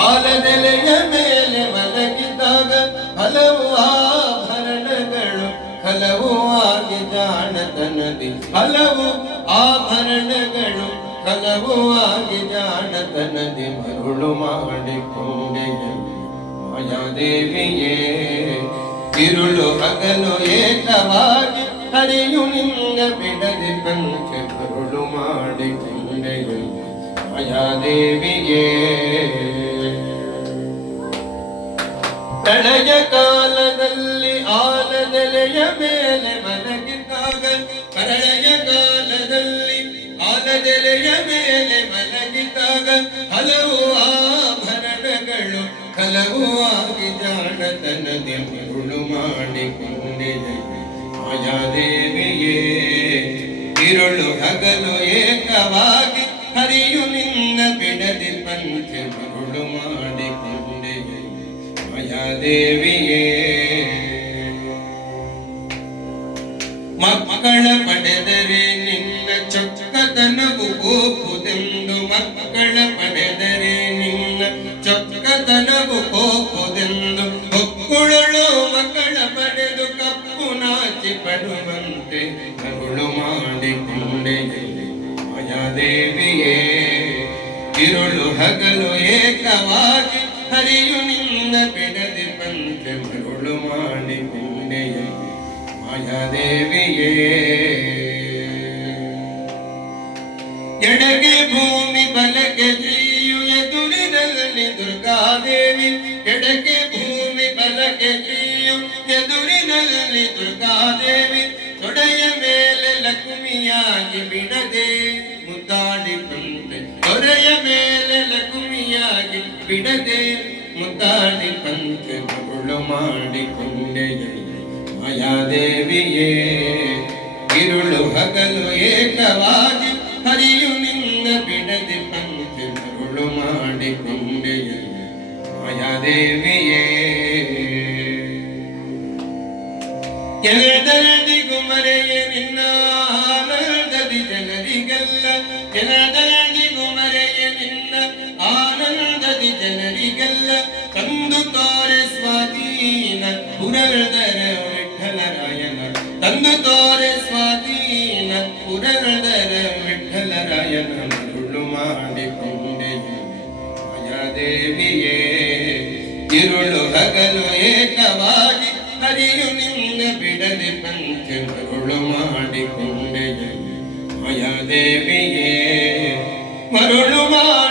ಆಲದೆಲೆಯ ಮೇಲೆ ಮಲಗಿದಾಗ ಹಲವು ಆಭರಣಗಳು ಹಲವು ಆಗಿ ಜಾಣತನದಿ ಹಲವು ಆಭರಣಗಳು ಹಲವು ಆಗಿ ಜಾಣತನದಿ ಮರುಳು ಮಾಡಿಕೊಂಡೆಯ ಮಾಯಾದೇವಿಯೇ ಇರುಳು ಹಗಲು ಏಕವಾಗಿ ಹರಿಯು ನಿನ್ನ ಬಿಡದೆ ಪಂಚ ಮರುಳು ಮಾಡಿಕೊಂಡೆಯ ಮಾಯಾದೇವಿಯೇ ಪ್ರಳಯ ಕಾಲದಲ್ಲಿ ಆಲದೆಲೆಯ ಮೇಲೆ ಮಲಗಿದಾಗ ಪ್ರಳಯ ಕಾಲದಲ್ಲಿ ಆಲದೆಲೆಯ ಮೇಲೆ ಮಲಗಿದಾಗ ಹಲವು ಆಭರಣಗಳು ಹಲವು ಆಗಿ ಜಾಣತನದಿ ಮರುಳು ಮಾಡಿಕೊಂಡೆಯ ಮಾಯಾದೇವಿಯೇ ಇರುಳು ಹಗಲು ಏಕವಾಗಿ ಹರಿಯು ನಿನ್ನ ಬಿಡದಿ ಪಂಚ ಮರುಳು ಮಾಡಿಕೊಂಡೆಯ ಮಾಯಾದೇವಿಯೇ ಮಕ್ಕಳ ಪಡೆದರೆ ನಿನ್ನ ಚೊಕ್ಕತನವು ಕೋಪುದೆಂದು ಮಕ್ಕಳ ಪಡೆದರೆ ನಿನ್ನ ಚೊಕ್ಕತನವು ಕೋಪುದೆಂದು ಹೊಕ್ಕುಳಳು ಮಕ್ಕಳ ಪಡೆದು ಕಪ್ಪು ನಾಚಿ ಪಡುವಂತೆ ಮರುಳು ಮಾಡಿಕೊಂಡೆಯ ಮಾಯಾದೇವಿಯೇ ಇರುಳು ಹಗಲು ಏಕವಾಗಿ ಹರಿಯು ನಿನ್ನ ಬಿಡದೆ ಪಂಚ ಮರುಳು ಮಾಡಿಕೊಂಡೆಯ ಮಾಯಾದೇವಿಯೇ ಎಡಗೆ ಭೂಮಿ ಬಲಕ್ಕೆ ಶ್ರೀಯು ಎದುರಿನಲ್ಲಿ ದುರ್ಗಾದೇವಿ ಎಡಗೆ ಭೂಮಿ ಬಲಕ್ಕೆ ಶ್ರೀಯು ಎದುರಿನಲ್ಲಿ ದುರ್ಗಾದೇವಿ ತೊಡೆಯ ಮೇಲೆ ಲಕ್ಷ್ಮಿಯಾಗಿ ಬಿಡದೆ ಮುದ್ದಾಡಿಕೊಂಡೆ ತೊಡೆಯ ಮೇಲೆ ಲಕ್ಷ್ಮಿಯಾಗಿ ಬಿಡದೆ ಮುದ್ದಾಡಿ ಪಂಚ ಮರುಳು ಮಾಡಿಕೊಂಡೆಯ ಮಾಯಾದೇವಿಯೇ ಇರುಳು ಹಗಲು ಏಕವಾಗಿ ಹರಿಯು ನಿನ್ನ ಬಿಡದೆ ಪಂಚ ಮರುಳು ಮಾಡಿಕೊಂಡೆಯ ಮಾಯಾದೇವಿಯೇ ಎಲ್ಲದರದಿಗೂ ಮರೆಯ ನಿನ್ನ ಆನಂದದಿ ಜನರಿಗೆಲ್ಲ ಎಲ್ಲದರದಿಗೂ ಮರೆಯ ನಿನ್ನ ಆನಂದದಿ ಜನರಿಗೆಲ್ಲ ತಂದು ತೋರೆ ಸ್ವಾಧೀನ ಪುರದರ ವಿಠಲರಾಯನ ತಂದು ತೋರೆ ಸ್ವಾಧೀನ ಪುರದರ ವಿಠಲರಾಯನ ಮರುಳು ಮಾಡಿಕೊಂಡೆಯ ಮಾಯಾದೇವಿಯೇ ಇರುಳು ಹಗಲು ಏಕವಾಗಿ ಹರಿಯು ನಿನ್ನ ಬಿಡದೆ ಪಂಚ ಮರುಳು ಮಾಡಿಕೊಂಡೆಯ ಮಾಯಾದೇವಿಯೇ ಮರುಳು ಮಾಡಿ